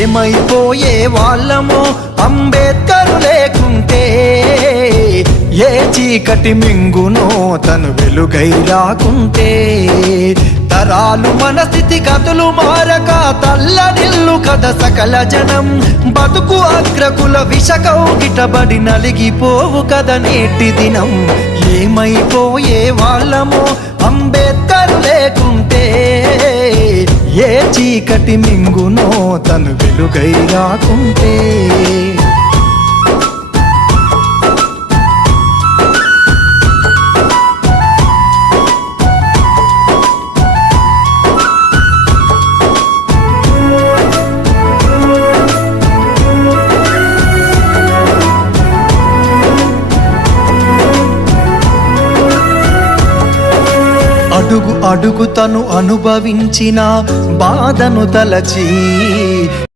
ఏమైపోయే వాళ్ళమో అంబేద్కరు లేకుంటే, ఏ చీకటి మింగునో తను వెలుగై రాకుంటే, తరాలు మన స్థితి గతులు మారక తల్లడిల్లు కథ సకల జనం, బతుకు అగ్రకుల విషకౌగిటబడి నలిగిపోవు కథ నేటి దినం. ఏమైపోయే వాళ్ళమో అంబేద్కరు లేకుంటే, ఏ చీకటి మింగునో తను వెలుగై రాకుంటే. అడుగు అడుగు తను అనుభవించిన బాధను తలచి,